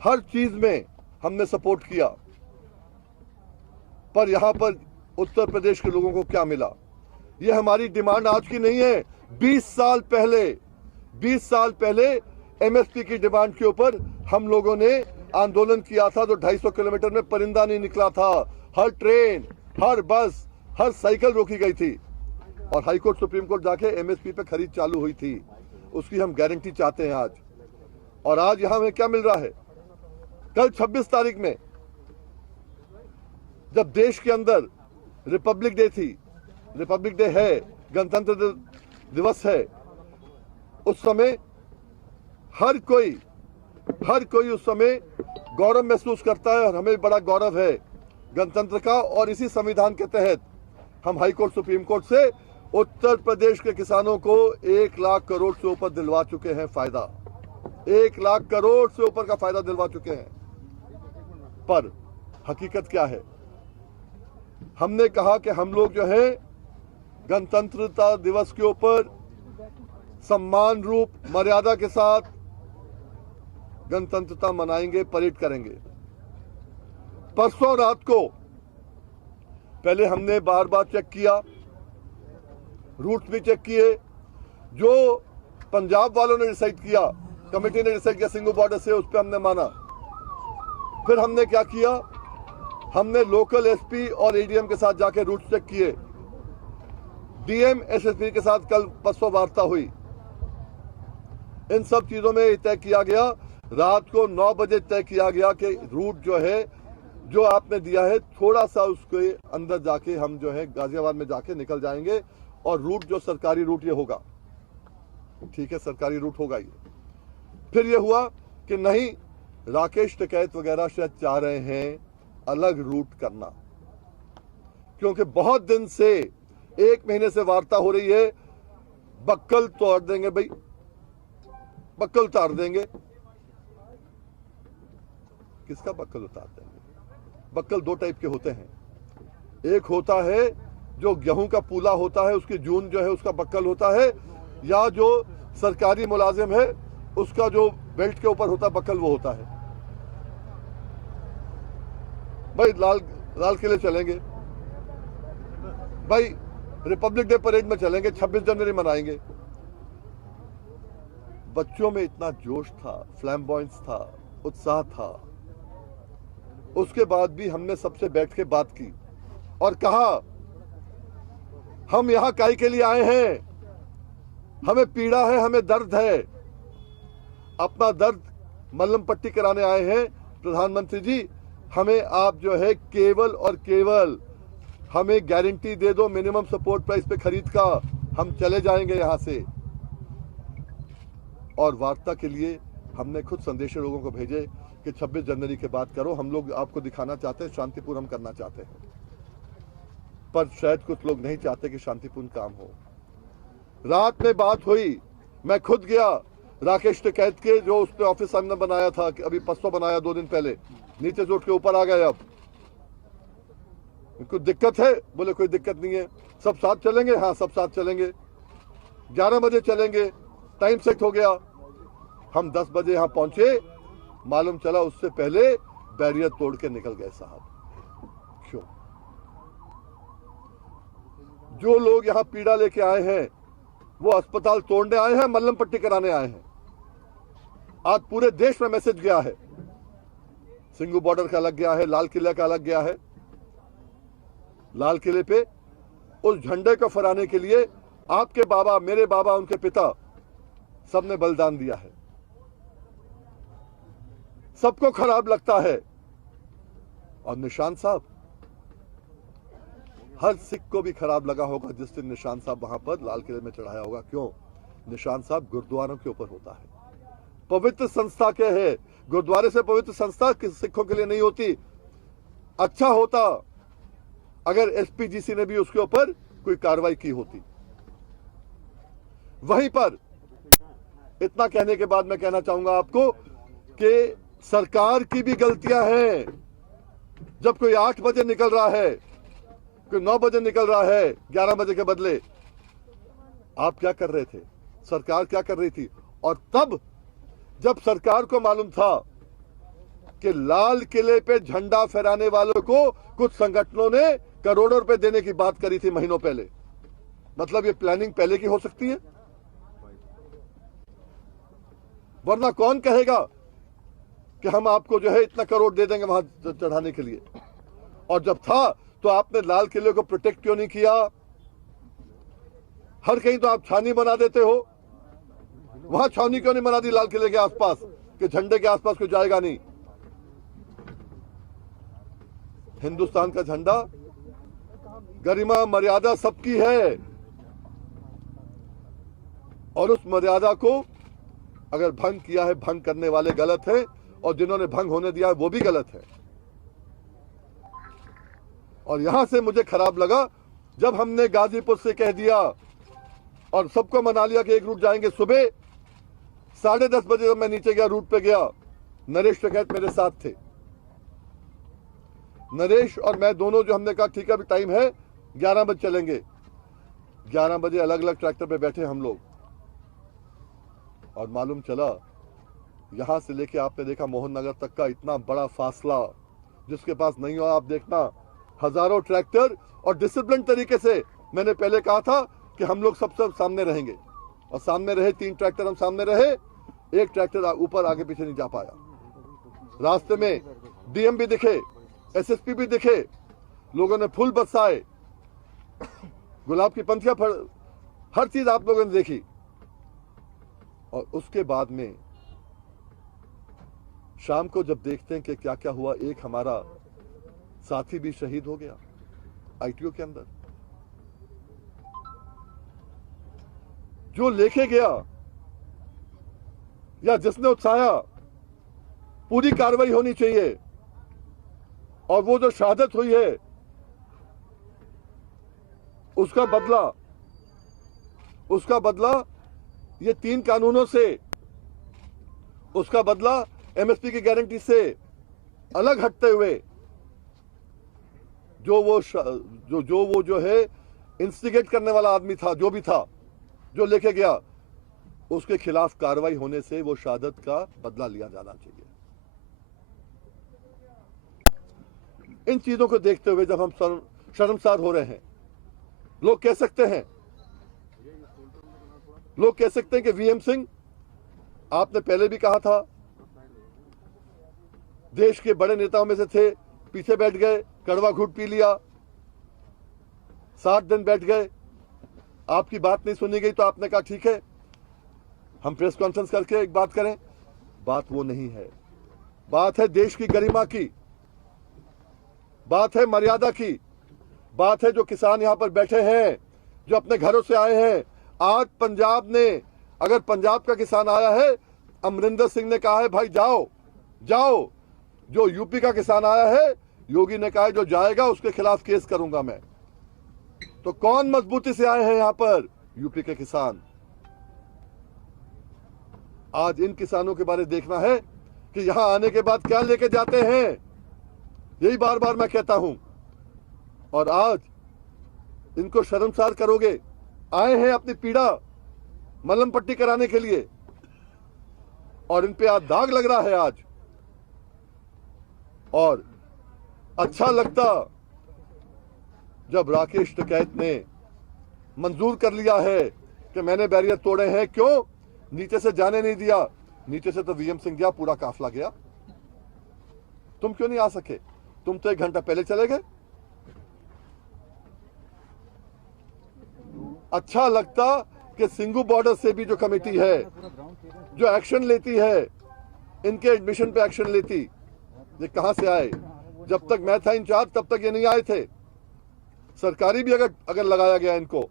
हर चीज में हमने सपोर्ट किया। पर यहां पर उत्तर प्रदेश के लोगों को क्या मिला? ये हमारी डिमांड आज की नहीं है। 20 साल पहले एमएसपी की डिमांड के ऊपर हम लोगों ने आंदोलन किया था, तो 250 किलोमीटर में परिंदा नहीं निकला था। हर ट्रेन, हर बस, हर साइकिल रोकी गई थी और हाईकोर्ट सुप्रीम कोर्ट जाके एमएसपी पे खरीद चालू हुई थी। उसकी हम गारंटी चाहते हैं आज। और आज यहां हमें क्या मिल रहा है? कल 26 तारीख में जब देश के अंदर रिपब्लिक डे थी, रिपब्लिक डे है, गणतंत्र दिवस है, उस समय हर कोई उस समय गौरव महसूस करता है और हमें बड़ा गौरव है गणतंत्र का। और इसी संविधान के तहत हम हाईकोर्ट सुप्रीम कोर्ट से उत्तर प्रदेश के किसानों को 1 लाख करोड़ से ऊपर दिलवा चुके हैं फायदा। 1 लाख करोड़ से ऊपर का फायदा दिलवा चुके हैं। पर हकीकत क्या है? हमने कहा कि हम लोग जो है गणतंत्रता दिवस के ऊपर सम्मान रूप मर्यादा के साथ गणतंत्रता मनाएंगे, परेड करेंगे। परसों रात को पहले हमने बार बार चेक किया, रूट भी चेक किए। जो पंजाब वालों ने डिसाइड किया, कमेटी ने डिसाइड किया सिंगू बॉर्डर से, उस पर हमने माना। फिर हमने क्या किया? हमने लोकल एसपी और एडीएम के साथ जाके रूट चेक किए। डीएम एसएसपी के साथ कल परसों वार्ता हुई। इन सब चीजों में तय किया गया, रात को 9 बजे तय किया गया कि रूट जो है, जो आपने दिया है, थोड़ा सा उसके अंदर जाके हम जो है गाजियाबाद में जाके निकल जाएंगे और रूट जो सरकारी रूट ये होगा। ठीक है, सरकारी रूट होगा ये। फिर ये हुआ कि नहीं, राकेश टिकैत वगैरह शायद चाह रहे हैं अलग रूट करना, क्योंकि बहुत दिन से 1 महीने से वार्ता हो रही है, बक्कल तोड़ देंगे भाई, बक्कल उतार देंगे। किसका बक्कल उतार देंगे? बक्कल 2 टाइप के होते हैं। एक होता है जो गेहूं का पूला होता है, उसकी जून जो है उसका बक्कल होता है, या जो सरकारी मुलाजिम है उसका जो बेल्ट के ऊपर होता है बक्कल, वो होता है। भाई लाल किले चलेंगे, भाई रिपब्लिक डे परेड में चलेंगे, 26 जनवरी मनाएंगे। बच्चों में इतना जोश था, फ्लैम्बॉयंस था, उत्साह था। उसके बाद भी हमने सबसे बैठ के बात की और कहा हम यहां काहे के लिए आए हैं? हमें पीड़ा है, हमें दर्द है। अपना दर्द मल्लम पट्टी कराने आए हैं। प्रधानमंत्री जी, हमें आप जो है केवल और केवल हमें गारंटी दे दो मिनिमम सपोर्ट प्राइस पे खरीद का, हम चले जाएंगे यहां से। और वार्ता के लिए हमने खुद संदेश लोगों को भेजे कि 26 जनवरी के बाद करो, हम लोग आपको दिखाना चाहते हैं शांतिपूर्ण हम करना चाहते हैं। पर शायद कुछ लोग नहीं चाहते कि शांतिपूर्ण काम हो। रात में बात हुई, मैं खुद गया राकेश टिकैत के जो उस पे ऑफिस हमने बनाया था, अभी परसों बनाया 2 दिन पहले, नीचे से उठ के ऊपर आ गए। अब कोई दिक्कत है? बोले कोई दिक्कत नहीं है, सब साथ चलेंगे। हाँ, सब साथ चलेंगे, 11 बजे चलेंगे, टाइम सेट हो गया। हम 10 बजे यहां पहुंचे, मालूम चला उससे पहले बैरियर तोड़ के निकल गए साहब। क्यों? जो लोग यहां पीड़ा लेके आए हैं वो अस्पताल तोड़ने आए हैं, मल्लम पट्टी कराने आए हैं। आज पूरे देश में मैसेज गया है, सिंगू बॉर्डर का अलग गया है, लाल किले का अलग गया है। लाल किले पे उस झंडे को फहराने के लिए आपके बाबा, मेरे बाबा, उनके पिता, सबने बलिदान दिया है। सबको खराब लगता है। और निशान साहब, हर सिख को भी खराब लगा होगा जिस दिन निशान साहब वहां पर लाल किले में चढ़ाया होगा। क्यों? निशान साहब गुरुद्वारों के ऊपर होता है, पवित्र संस्था के है। गुरुद्वारे से पवित्र संस्था सिखों के लिए नहीं होती। अच्छा होता अगर एसपीजीसी ने भी उसके ऊपर कोई कार्रवाई की होती। वहीं पर इतना कहने के बाद मैं कहना चाहूंगा आपको कि सरकार की भी गलतियां हैं। जब कोई 8 बजे निकल रहा है, कोई 9 बजे निकल रहा है, 11 बजे के बदले, आप क्या कर रहे थे? सरकार क्या कर रही थी? और तब जब सरकार को मालूम था कि लाल किले पे झंडा फहराने वालों को कुछ संगठनों ने करोड़ों रुपए देने की बात करी थी महीनों पहले। मतलब ये प्लानिंग पहले की हो सकती है, वरना कौन कहेगा कि हम आपको जो है इतना करोड़ दे देंगे वहां चढ़ाने के लिए। और जब था तो आपने लाल किले को प्रोटेक्ट क्यों नहीं किया? हर कहीं तो आप छावनी बना देते हो, वहां छावनी क्यों नहीं बना दी लाल किले के आसपास कि झंडे के आसपास कोई जाएगा नहीं? हिंदुस्तान का झंडा, गरिमा मर्यादा सबकी है, और उस मर्यादा को अगर भंग किया है, भंग करने वाले गलत है, और जिन्होंने भंग होने दिया है वो भी गलत है। और यहां से मुझे खराब लगा जब हमने गाजीपुर से कह दिया और सबको मना लिया कि एक रूट जाएंगे। सुबह 10:30 बजे जब मैं नीचे गया, रूट पे गया, नरेश टिकैत मेरे साथ थे। नरेश और मैं दोनों जो हमने कहा ठीक है अभी टाइम है, 11 बजे चलेंगे। 11 बजे अलग अलग ट्रैक्टर पे बैठे हम लोग, और मालूम चला यहां से लेके आपने देखा मोहन नगर तक का इतना बड़ा फासला जिसके पास नहीं हो। आप देखना हजारों ट्रैक्टर, और डिसिप्लिन तरीके से। मैंने पहले कहा था कि हम लोग सबसे सामने रहेंगे, और सामने रहे, 3 ट्रैक्टर हम सामने रहे, 1 ट्रैक्टर ऊपर आगे पीछे नहीं जा पाया। रास्ते में डीएम भी दिखे, एसएसपी भी दिखे, लोगों ने फूल बरसाए, गुलाब की पंथियां, हर चीज आप लोगों ने देखी। और उसके बाद में शाम को जब देखते हैं कि क्या क्या हुआ, एक हमारा साथी भी शहीद हो गया आईटीओ के अंदर। जो लेके गया या जिसने उकसाया, पूरी कार्रवाई होनी चाहिए। और वो जो शहादत हुई है उसका बदला ये 3 कानूनों से, उसका बदला एमएसपी की गारंटी से अलग हटते हुए जो है इंस्टिगेट करने वाला आदमी था, जो भी था, जो लेके गया, उसके खिलाफ कार्रवाई होने से वो शहादत का बदला लिया जाना चाहिए। इन चीजों को देखते हुए जब हम शर्मसार हो रहे हैं, लोग कह सकते हैं कि वीएम सिंह, आपने पहले भी कहा था, देश के बड़े नेताओं में से थे, पीछे बैठ गए, कड़वा घूंट पी लिया, 7 दिन बैठ गए, आपकी बात नहीं सुनी गई तो आपने कहा ठीक है हम प्रेस कॉन्फ्रेंस करके एक बात करें। बात वो नहीं है, बात है देश की गरिमा की, बात है मर्यादा की, बात है जो किसान यहां पर बैठे हैं, जो अपने घरों से आए हैं। आज पंजाब ने, अगर पंजाब का किसान आया है, अमरिंदर सिंह ने कहा है भाई जाओ जाओ। जो यूपी का किसान आया है, योगी ने कहा है जो जाएगा उसके खिलाफ केस करूंगा मैं। तो कौन मजबूती से आए हैं यहां पर? यूपी के किसान। आज इन किसानों के बारे देखना है कि यहां आने के बाद क्या लेके जाते हैं, यही बार बार मैं कहता हूं। और आज इनको शर्मसार करोगे। आए हैं अपनी पीड़ा मलहम पट्टी कराने के लिए, और इन पे आज दाग लग रहा है आज। और अच्छा लगता जब राकेश टिकैत ने मंजूर कर लिया है कि मैंने बैरियर तोड़े हैं। क्यों? नीचे से जाने नहीं दिया। नीचे से तो वीएम सिंह गया, पूरा काफिला गया। तुम क्यों नहीं आ सके? तुम तो 1 घंटा पहले चले गए। अच्छा लगता कि सिंगू बॉर्डर से भी जो कमेटी है, जो एक्शन लेती है, इनके एडमिशन पे एक्शन लेती। ये कहां से आए? जब तक मैं था इंचार्ज तब तक ये नहीं आए थे। सरकारी भी अगर लगाया गया इनको,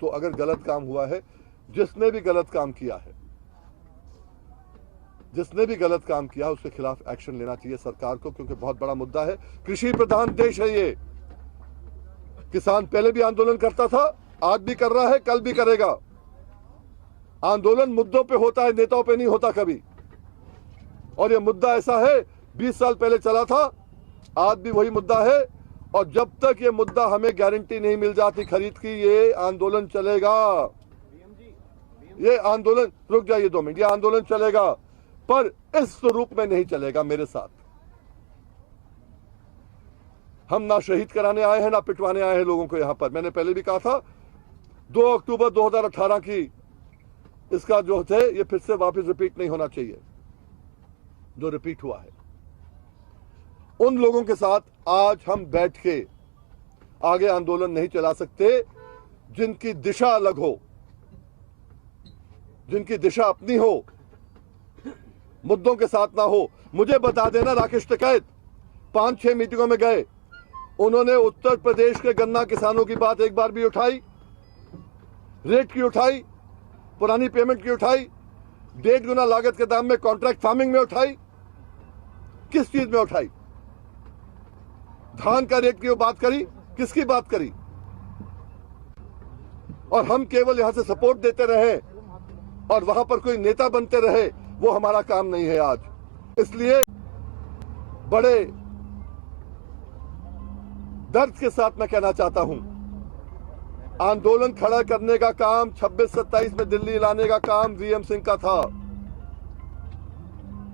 तो अगर गलत काम हुआ है, जिसने भी गलत काम किया है, उसके खिलाफ एक्शन लेना चाहिए सरकार को, क्योंकि बहुत बड़ा मुद्दा है। कृषि प्रधान देश है ये। किसान पहले भी आंदोलन करता था, आज भी कर रहा है, कल भी करेगा। आंदोलन मुद्दों पे होता है, नेताओं पे नहीं होता कभी। और ये मुद्दा ऐसा है, 20 साल पहले चला था, आज भी वही मुद्दा है। और जब तक ये मुद्दा हमें गारंटी नहीं मिल जाती खरीद की, ये आंदोलन चलेगा। ये आंदोलन, रुक जाइए 2 मिनट, ये आंदोलन चलेगा। पर इस स्वरूप में नहीं चलेगा मेरे साथ। हम ना शहीद कराने आए हैं ना पिटवाने आए हैं लोगों को यहां पर। मैंने पहले भी कहा था 2 अक्टूबर 2018 की इसका जो थे ये फिर से वापस रिपीट नहीं होना चाहिए जो रिपीट हुआ है। उन लोगों के साथ आज हम बैठ के आगे आंदोलन नहीं चला सकते जिनकी दिशा अलग हो, जिनकी दिशा अपनी हो, मुद्दों के साथ ना हो। मुझे बता देना, राकेश टिकैत 5-6 मीटिंगों में गए, उन्होंने उत्तर प्रदेश के गन्ना किसानों की बात एक बार भी उठाई? रेट की उठाई? पुरानी पेमेंट की उठाई? 1.5 गुना लागत के दाम में कॉन्ट्रैक्ट फार्मिंग में उठाई? किस चीज में उठाई? धान का रेट की बात करी? किसकी बात करी? और हम केवल यहां से सपोर्ट देते रहे और वहां पर कोई नेता बनते रहे, वो हमारा काम नहीं है आज। इसलिए बड़े दर्द के साथ मैं कहना चाहता हूं, आंदोलन खड़ा करने का काम 26-27 में दिल्ली लाने का काम वीएम सिंह का था।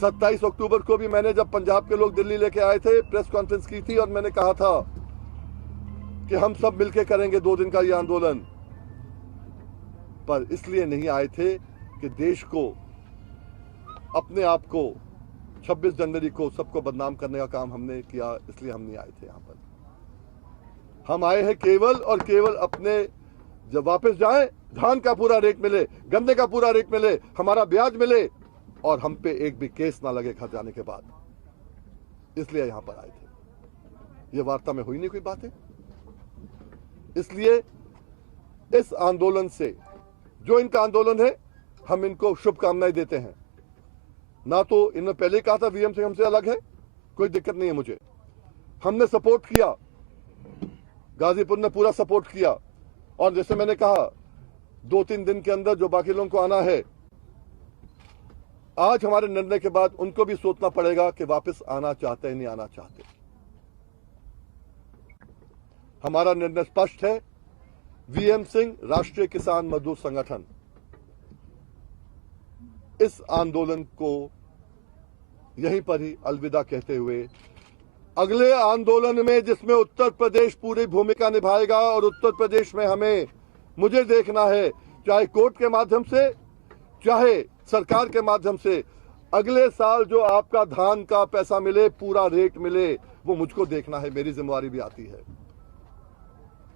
27 अक्टूबर को भी मैंने जब पंजाब के लोग दिल्ली लेके आए थे, प्रेस कॉन्फ्रेंस की थी और मैंने कहा था कि हम सब मिलकर करेंगे 2 दिन का ये आंदोलन। पर इसलिए नहीं आए थे कि देश को, अपने आप को 26 जनवरी को सबको बदनाम करने का काम हमने किया, इसलिए हम नहीं आए थे यहां पर। हम आए हैं केवल और केवल अपने, जब वापस जाएं धान का पूरा रेट मिले, गन्ने का पूरा रेट मिले, हमारा ब्याज मिले और हम पे एक भी केस ना लगे घर जाने के बाद, इसलिए यहां पर आए थे। ये वार्ता में हुई नहीं कोई बातें। इसलिए इस आंदोलन से, जो इनका आंदोलन है, हम इनको शुभकामनाएं देते हैं। ना तो इन्होंने पहले कहा था वीएम सिंह हमसे अलग है, कोई दिक्कत नहीं है मुझे। हमने सपोर्ट किया, गाजीपुर ने पूरा सपोर्ट किया और जैसे मैंने कहा 2-3 दिन के अंदर जो बाकी लोगों को आना है, आज हमारे निर्णय के बाद उनको भी सोचना पड़ेगा कि वापस आना चाहते हैं नहीं आना चाहते। हमारा निर्णय स्पष्ट है। वीएम सिंह राष्ट्रीय किसान मजदूर संगठन इस आंदोलन को यहीं पर ही अलविदा कहते हुए अगले आंदोलन में, जिसमें उत्तर प्रदेश पूरी भूमिका निभाएगा और उत्तर प्रदेश में हमें, मुझे देखना है, चाहे कोर्ट के माध्यम से चाहे सरकार के माध्यम से, अगले साल जो आपका धान का पैसा मिले, पूरा रेट मिले, वो मुझको देखना है। मेरी जिम्मेवारी भी आती है।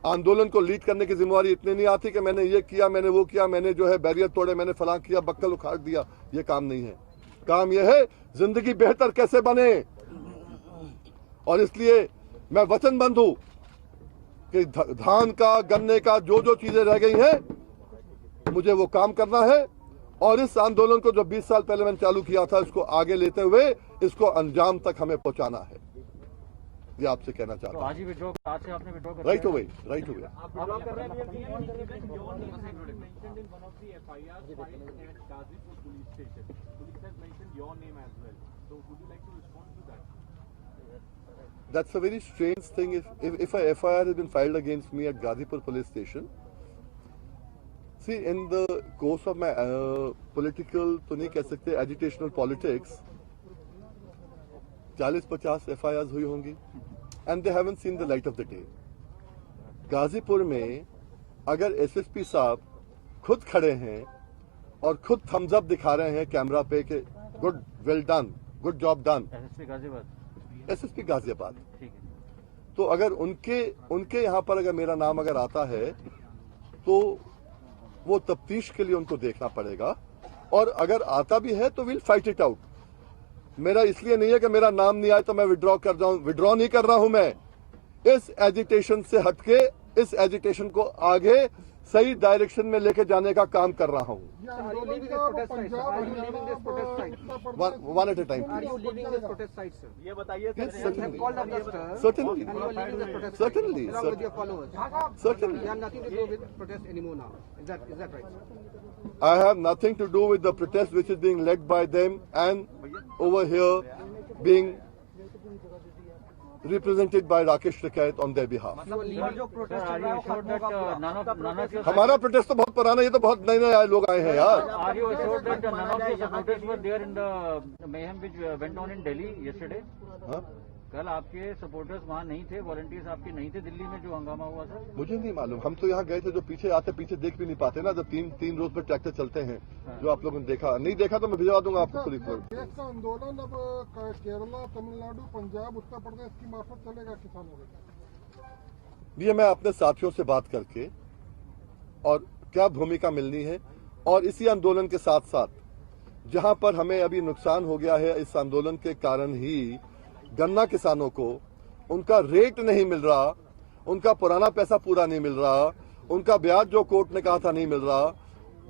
आंदोलन को लीड करने की जिम्मेवारी इतनी नहीं आती कि मैंने ये किया, मैंने वो किया, मैंने जो है बैरियर तोड़े, मैंने फलां किया, बक्कल उखाड़ दिया। ये काम नहीं है। काम यह है जिंदगी बेहतर कैसे बने। और इसलिए मैं वचनबद्ध हूं कि धान का, गन्ने का, जो जो चीजें रह गई हैं, मुझे वो काम करना है। और इस आंदोलन को जो 20 साल पहले मैंने चालू किया था, इसको आगे लेते हुए इसको अंजाम तक हमें पहुंचाना है। ये आपसे कहना चाहता हूं। आज ही विड्रॉ, आज से आपने विड्रॉ कर right away, right away. That's a very strange thing. If a FIR has been filed against me at Gazipur police station, see, in the course of my political, तो नहीं कह सकते, agitational politics, 40-50 FIRs हुई होंगी, and they haven't seen the light of the day. Ghazipur में अगर SSP साहब खुद खड़े हैं और खुद थम्स अप दिखा रहे हैं कैमरा पे कि good, well done, good job done, SSP Ghaziabad, तो अगर उनके यहाँ पर अगर मेरा नाम अगर आता है तो वो तफ्तीश के लिए उनको देखना पड़ेगा। और अगर आता भी है तो विल फाइट इट आउट। मेरा इसलिए नहीं है कि मेरा नाम नहीं आए तो मैं विड्रॉ कर जाऊं। विड्रॉ नहीं कर रहा हूं मैं। इस एजिटेशन से हटके इस एजिटेशन को आगे सही डायरेक्शन में लेके जाने का काम कर रहा हूं। One at a time. ये बताइए I have nothing to do with the protest which is being led by them and over here being represented by Rakesh Tikait on their behalf. मतलब जो प्रोटेस्ट चल रहा है वो खत्म होगा पूरा। हमारा प्रोटेस्ट तो बहुत पुराना है, ये तो बहुत नए नए लोग आए हैं यार। Are you assured that none of your supporters were there in the mayhem which went on in Delhi yesterday? हाँ? कल आपके सपोर्टर्स वहाँ नहीं थे, वॉलंटियर्स आपके नहीं थे दिल्ली में जो हंगामा हुआ था? मुझे नहीं मालूम, हम तो यहाँ गए थे, जो पीछे आते पीछे देख भी नहीं पाते ना, जब तीन रोज पर ट्रैक्टर चलते हैं, जो आप लोगों ने देखा नहीं देखा तो मैं भिजवा दूंगा आपको पुलिस को। देश का आंदोलन अब केरला, तमिलनाडु, पंजाब, उत्तर प्रदेश की मार्फत चलेगा किसानों का। ये मैं अपने साथियों से बात करके और क्या भूमिका मिलनी है, और इसी आंदोलन के साथ साथ जहां पर हमें अभी नुकसान हो गया है, इस आंदोलन के कारण ही गन्ना किसानों को उनका रेट नहीं मिल रहा, उनका पुराना पैसा पूरा नहीं मिल रहा, उनका ब्याज जो कोर्ट ने कहा था नहीं मिल रहा,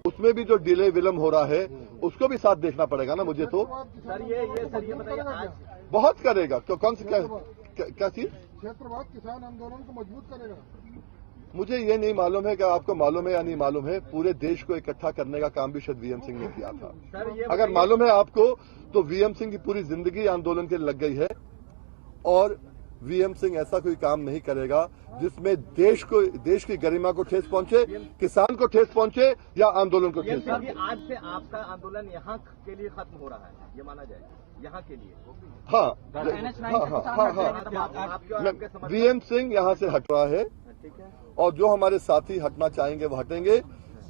उसमें भी जो डिले विलम्ब हो रहा है उसको भी साथ देखना पड़ेगा ना मुझे तो। सर ये बताइए, आज बहुत करेगा तो कौन सी क्या चीज क्षेत्रवाद किसान आंदोलन को मजबूत करेगा। मुझे ये नहीं मालूम है कि आपको मालूम है या नहीं मालूम है, पूरे देश को इकट्ठा करने का काम भी शायद वीएम सिंह ने किया था। अगर मालूम है आपको तो वीएम सिंह की पूरी जिंदगी आंदोलन के लग गई है, और वीएम सिंह ऐसा कोई काम नहीं करेगा जिसमें देश की गरिमा को ठेस पहुंचे, किसान को ठेस पहुंचे या आंदोलन को ठेस पहुंचे। आज से आपका आंदोलन यहाँ के लिए खत्म हो रहा है, ये माना जाए, यहाँ के लिए। हाँ, वीएम सिंह यहाँ से हट रहा है, ठीक है, और जो हमारे साथी हटना चाहेंगे वो हटेंगे।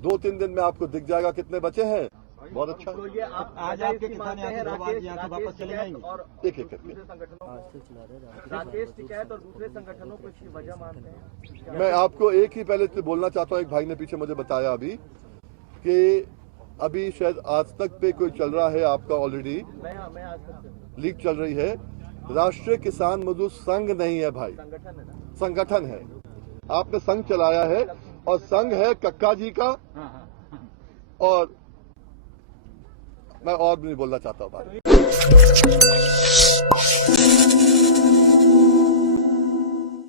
2-3 दिन में आपको दिख जाएगा कितने बचे हैं। बहुत अच्छा। तो ये आज आपके किसान यहाँ वापस चले जाएंगे और एक करके राकेश टिकैत और दूसरे संगठनों को इसकी वजह मानते हैं। मैं आपको एक ही पहले बोलना चाहता हूँ, एक भाई ने पीछे मुझे बताया अभी कि अभी शायद आज तक पे कोई चल रहा है आपका, ऑलरेडी मैं आज तक लीक चल रही है। राष्ट्रीय किसान मजदूर संघ नहीं है भाई, संगठन है ना, संगठन है। आपने संघ चलाया है, और संघ है कक्का जी का, और मैं और भी नहीं बोलना चाहता हूँ बात।